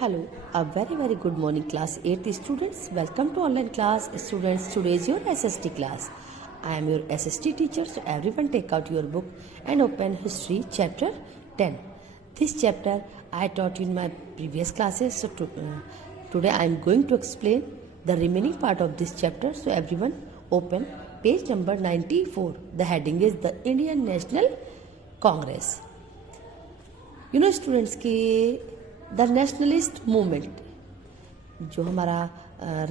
Hello, a very good morning class 8th students. Welcome to online class students. Today is your SST class. I am your SST teacher. So everyone take out your book and open history chapter 10. This chapter I taught you in my previous classes. So today I am going to explain the remaining part of this chapter. So everyone open page number 94. The heading is the Indian National Congress. You know students कि the nationalist movement जो हमारा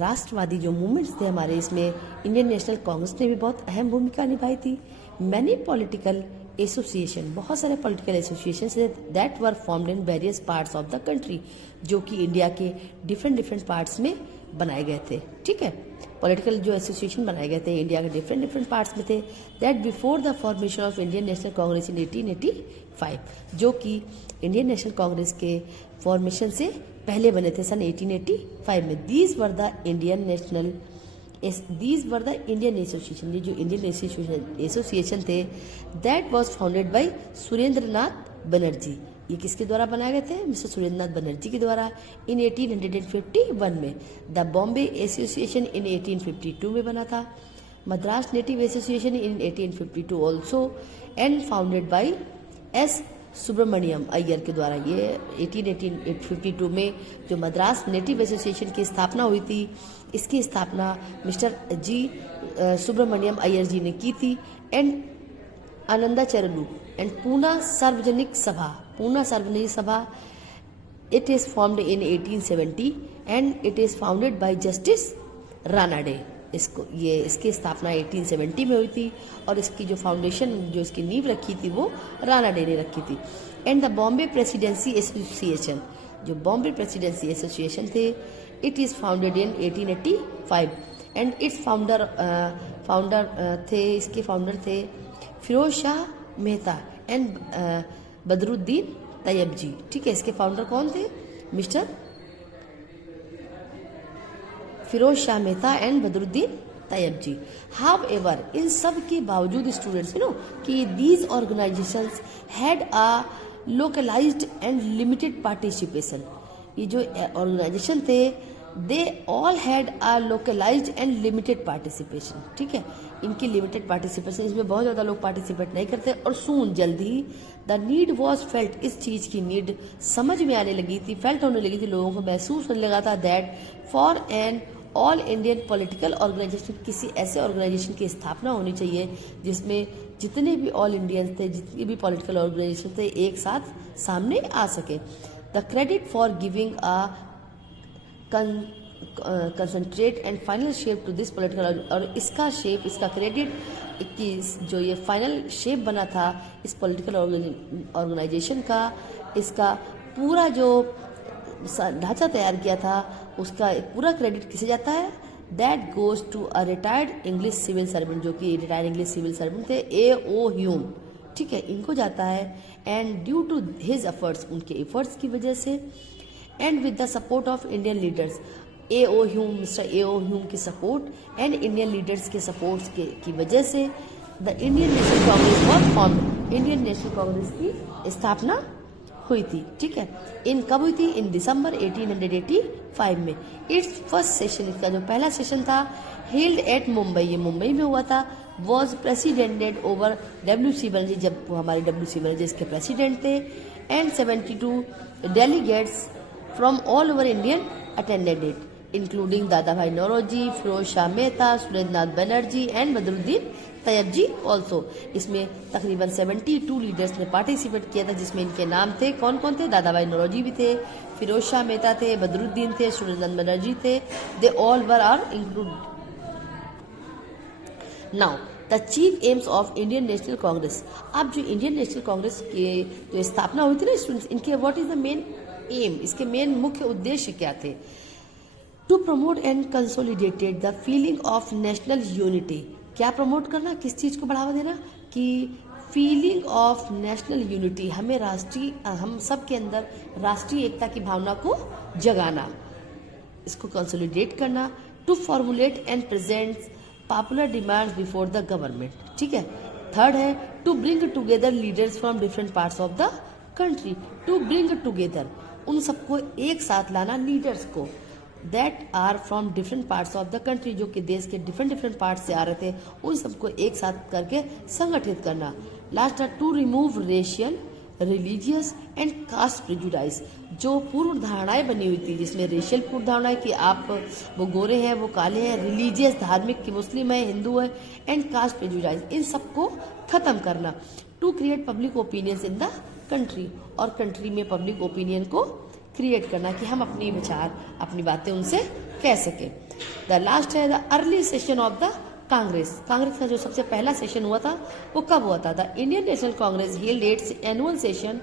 राष्ट्रवादी जो movements थे हमारे, इसमें Indian National Congress ने भी बहुत अहम भूमिका निभाई थी. मैनी पॉलिटिकल एसोसिएशन, बहुत सारे political association that were formed in various parts of the country, जो कि इंडिया के डिफरेंट पार्ट्स में बनाए गए थे. ठीक है, पॉलिटिकल जो एसोसिएशन बनाए गए थे इंडिया के डिफरेंट पार्ट्स में थे. That before the formation of Indian National Congress in 1885, जो कि इंडियन नेशनल कांग्रेस के फॉर्मेशन से पहले बने थे सन 1885 में. These were the Indian Association, ये जो इंडियन एसोसिएशन थे that was founded by Surendra नाथ बनर्जी. ये किसके द्वारा बनाए गए थे? मिस्टर सुरेंद्र नाथ बनर्जी के द्वारा इन 1851 में. द बॉम्बे एसोसिएशन इन 1852 में बना था. Madras native association in 1852 also and founded by S Subramaniam Iyer के द्वारा. ये 1852 में जो मद्रास नेटिव एसोसिएशन की स्थापना हुई थी, इसकी स्थापना मिस्टर जी सुब्रमण्यम अय्यर जी ने की थी. एंड आनंदाचरलू एंड पूना सार्वजनिक सभा it is formed in 1870 and it is founded by justice Ranade. इसकी स्थापना 1870 में हुई थी और इसकी जो फाउंडेशन, जो इसकी नींव रखी थी, वो रानाडे ने रखी थी. And the Bombay presidency association, जो बॉम्बे प्रेसिडेंसी एसोसिएशन थे, it is founded in 1885 and it's इसके फाउंडर थे फिरोज शाह मेहता एंड बदरुद्दीन तैयब जी. ठीक है, इसके फाउंडर कौन थे? Mister Firoz Shah Mehta and Badruddin Tyabji. However, इन सब के बावजूद स्टूडेंट्स यू नो कि these organizations had a localized and limited participation. ये जो ऑर्गेनाइजेशन थे they all had a localized and limited participation. ठीक है, इनकी लिमिटेड पार्टिसिपेशन, इसमें बहुत ज़्यादा लोग पार्टिसिपेट नहीं करते. और सून, जल्द ही द नीड वॉज फेल्ट, इस चीज़ की नीड समझ में आने लगी थी, फेल्ट होने लगी थी, लोगों को महसूस होने लगा था that for an all Indian political organisation, किसी ऐसे ऑर्गेनाइजेशन की स्थापना होनी चाहिए जिसमें जितने भी ऑल इंडियंस थे, जितने भी पॉलिटिकल ऑर्गेनाइजेशन थे, एक साथ सामने आ सके. The credit for giving a concentrate and final shape to this political, और इसका शेप, इसका क्रेडिट कि जो ये फाइनल शेप बना था इस पॉलिटिकल ऑर्गेनाइजेशन का, इसका पूरा जो ढांचा तैयार किया था, उसका पूरा क्रेडिट किसे जाता है? That goes to a retired English civil servant, जो कि रिटायर्ड इंग्लिश सिविल सर्वेंट थे, A.O. ह्यूम. ठीक है, इनको जाता है. And due to his efforts, उनके एफर्ट्स की वजह से, and with the support of Indian leaders, A.O. Hume, mister A.O. Hume की सपोर्ट एंड इंडियन लीडर्स के सपोर्ट्स की वजह से the Indian National Congress was formed. Indian National Congress की स्थापना हुई थी. ठीक है, इन कब हुई थी? इन दिसंबर 1885 में. इट्स फर्स्ट सेशन, इसका जो पहला सेशन था, हेल्ड एट मुंबई, ये मुंबई में हुआ था. Was प्रेसिडेंटेड over W.C. बनर्जी, जब वो हमारे W.C. बनर्जी इसके प्रेसिडेंट थे. And 72 delegates from all over Indian attended it, including Dadabhai Naoroji, Firoz Shah Mehta, Surendra Nath Banerjee and Badruddin Tyabji also. इसमें तकरीबन 72 लीडर्स ने पार्टिसिपेट किया था, जिसमें इनके नाम थे, कौन कौन थे? दादा भाई नौरोजी भी थे, फिरोज शाह मेहता थे, बदरुद्दीन थे, सुरेंद्र नाथ बनर्जी थे. They all were are include. Now the chief aims of Indian National Congress. अब जो इंडियन नेशनल कांग्रेस की जो स्थापना हुई थी ना स्टूडेंट्स, इनके what is the main aim, इसके मेन मुख्य उद्देश्य क्या थे? To promote and consolidated the feeling of national unity. क्या प्रमोट करना, किस चीज को बढ़ावा देना? कि फीलिंग ऑफ नेशनल यूनिटी, हमें राष्ट्रीय, हम सब के अंदर राष्ट्रीय एकता की भावना को जगाना, इसको कंसोलिडेट करना. To formulate and present popular demands before the government. ठीक है. थर्ड है to bring together leaders from different parts of the country. To bring together, उन सबको एक साथ लाना, लीडर्स को that are from different parts of the country, जो कि देश के डिफरेंट पार्ट्स से आ रहे थे, उन सबको एक साथ करके संगठित करना। Last to remove racial, religious and caste prejudice, जो पूर्व धारणाएं बनी हुई थी, जिसमें रेशियल पूर्व धारणा है कि आप वो गोरे हैं, वो काले हैं, रिलीजियस धार्मिक कि मुस्लिम है, हिंदू है, एंड कास्ट प्रेजुडाइज, इन सबको खत्म करना। To create public opinions in the country, और कंट्री में पब्लिक ओपिनियन को क्रिएट करना कि हम अपनी विचार, अपनी बातें उनसे कह सकें। द लास्ट है the early session of the Congress. Congress का जो सबसे पहला सेशन हुआ था वो कब हुआ था? The Indian National Congress held it's annual session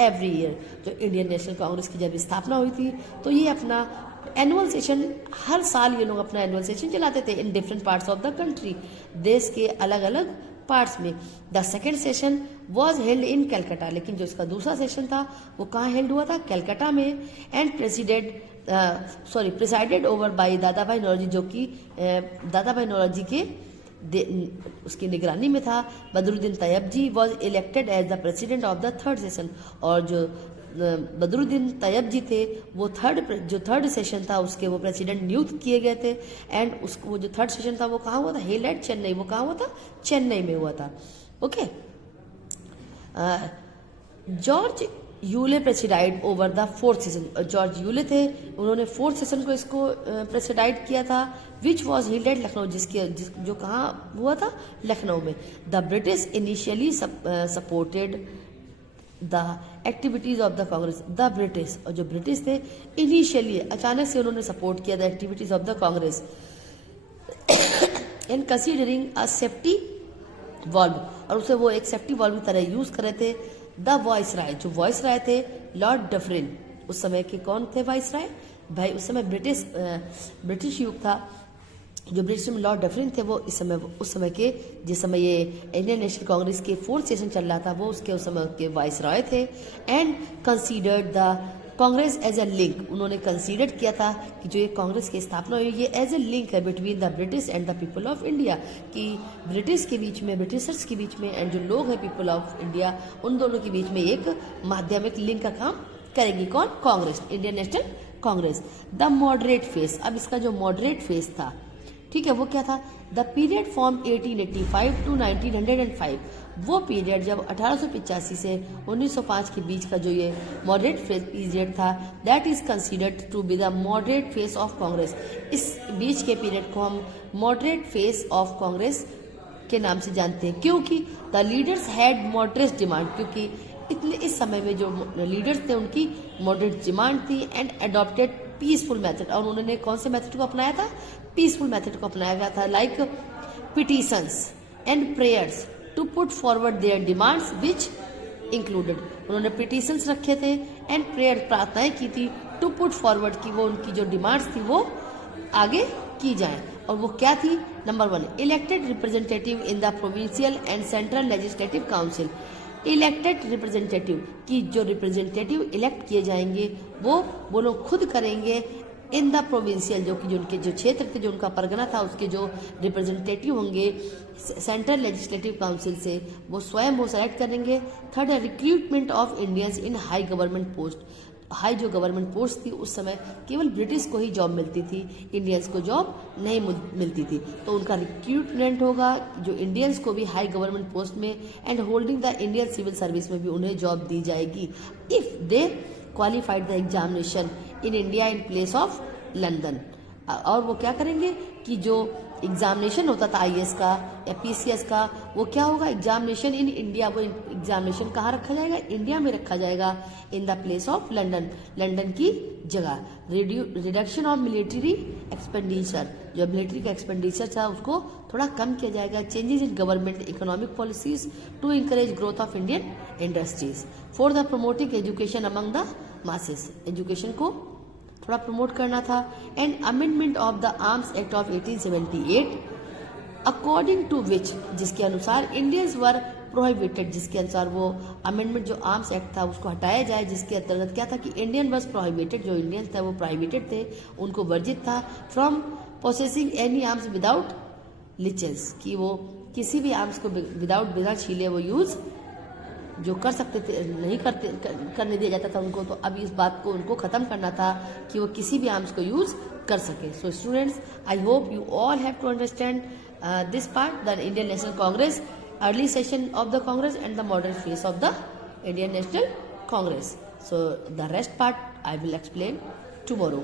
every year. जो इंडियन नेशनल कांग्रेस की जब स्थापना हुई थी तो ये अपना एनुअल सेशन, हर साल ये लोग अपना एनुअल सेशन चलाते थे in different parts of the country, देश के अलग अलग पार्ट्स में। The second session was held in Calcutta, लेकिन जो इसका दूसरा सेशन था वो कहाँ हेल्ड हुआ था? कैलकाटा में। एंड प्रेसिडेड ओवर बाई दादा भाई नौरोजी, जो कि दादा भाई नौरोजी के उसकी निगरानी में था। Badruddin Tyabji was elected as the president of the third session, और जो बदरुद्दीन तैयब जी थे वो थर्ड सेशन था उसके वो प्रेसिडेंट नियुक्त किए गए थे। एंड उसको वो जो थर्ड सेशन था वो कहाँ हुआ था? Held at Chennai. वो कहाँ हुआ था? चेन्नई में हुआ था। Okay. George Yule presided over the fourth session. George Yule थे, उन्होंने फोर्थ सेशन को इसको प्रेसिडाइड किया था, which was held at Lucknow, जो कहाँ हुआ था? लखनऊ में। The British initially supported the activities of the Congress. The British, और जो ब्रिटिश थे इनिशियली अचानक से उन्होंने सपोर्ट किया the activities of the Congress in considering a safety valve, और उसे वो एक सेफ्टी वॉल्व की तरह यूज कर रहे थे। द वॉइस राय, जो वॉइस राय थे लॉर्ड डफरिन, उस समय के कौन थे वॉइस राय? भाई उस समय ब्रिटिश युग था, जो ब्रिटिश में लॉर्ड डफरिन थे वो उस समय के, जिस समय ये इंडियन नेशनल कांग्रेस के फोर्थ सेशन चल रहा था वो उसके उस समय के वाइस रॉय थे। And considered the Congress as a link, उन्होंने कंसीडर किया था कि जो ये कांग्रेस की स्थापना हुई ये एज ए लिंक है between the British and the people of India, कि ब्रिटिश के बीच में, ब्रिटिशर्स के बीच में, एंड जो लोग हैं पीपल ऑफ इंडिया, उन दोनों के बीच में एक माध्यमिक लिंक का काम करेगी। कौन? Congress, Indian National Congress. The moderate face, अब इसका जो मॉडरेट फेस था, ठीक है, वो क्या था? द पीरियड फ्रॉम 1885 टू 1905, वो पीरियड जब 1885 से 1905 के बीच का जो ये मॉडरेट फेज पीरियड था, that is considered to be the moderate phase of Congress. इस बीच के पीरियड को हम मॉडरेट फेस ऑफ कांग्रेस के नाम से जानते हैं, क्योंकि the leaders had moderate demand, क्योंकि इतने इस समय में जो लीडर्स थे उनकी मॉडरेट डिमांड थी। एंड अडॉप्टेड पीसफुल मेथड, और उन्होंने कौन से मेथड को अपनाया था? पीसफुल मेथड को अपनाया गया था, like petitions and prayers to put forward their demands which included, उन्होंने पिटीशंस रखे थे एंड प्रेयर, प्रार्थनाएं की थी, टू पुट फॉरवर्ड की वो उनकी जो डिमांड्स थी वो आगे की जाए। और वो क्या थी? Number 1, elected representative in the provincial and central legislative council. Elected representative की जो रिप्रेजेंटेटिव इलेक्ट किए जाएंगे वो लोग खुद करेंगे इन द प्रोविंशियल, जो कि जो उनके जो क्षेत्र थे, जो उनका परगना था, उसके जो रिप्रेजेंटेटिव होंगे सेंट्रल लेजिस्लेटिव काउंसिल से, वो स्वयं वो सेलेक्ट करेंगे। थर्ड है recruitment of Indians in high government post. High जो गवर्नमेंट पोस्ट थी उस समय केवल ब्रिटिश को ही जॉब मिलती थी, इंडियंस को जॉब नहीं मिलती थी, तो उनका रिक्रूटमेंट होगा जो इंडियंस को भी हाई गवर्नमेंट पोस्ट में and holding the Indian Civil Service में भी उन्हें जॉब दी जाएगी if they qualified the examination in India in place of London. और वो क्या करेंगे कि जो एग्जामिनेशन होता था आईएएस का या पीसीएस का, वो क्या होगा? एग्जामिनेशन इन इंडिया, वो एग्जामिनेशन कहाँ रखा जाएगा? इंडिया में रखा जाएगा, in the place of London, London की जगह। रिडक्शन ऑफ मिलिट्री एक्सपेंडिचर, जो मिलिट्री का एक्सपेंडिचर था उसको थोड़ा कम किया जाएगा। Changes in government economic policies to encourage growth of Indian industries. For the promoting education among the masses, education को थोड़ा प्रमोट करना था। And amendment of the arms act of 1878 according to विच, जिसके अनुसार इंडियंस वर प्रोहिबिटेड, जिसके अनुसार वो amendment जो आर्म्स एक्ट था उसको हटाया जाए, जिसके अंतर्गत क्या था कि इंडियन वॉज प्रोहिबिटेड, जो इंडियंस थे वो प्रोहिबिटेड थे, उनको वर्जित था फ्रॉम पोसेसिंग एनी आर्म्स विदाउट लिचेंस, कि वो किसी भी आर्म्स को विदाउट बिना छीले वो यूज जो कर सकते थे नहीं करने दिया जाता था उनको, तो अब इस बात को उनको ख़त्म करना था कि वो किसी भी आर्म्स को यूज़ कर सके. So students, I hope you all have to understand this part, the Indian National Congress, early session of the Congress and the modern phase of the Indian National Congress. So the rest part I will explain tomorrow.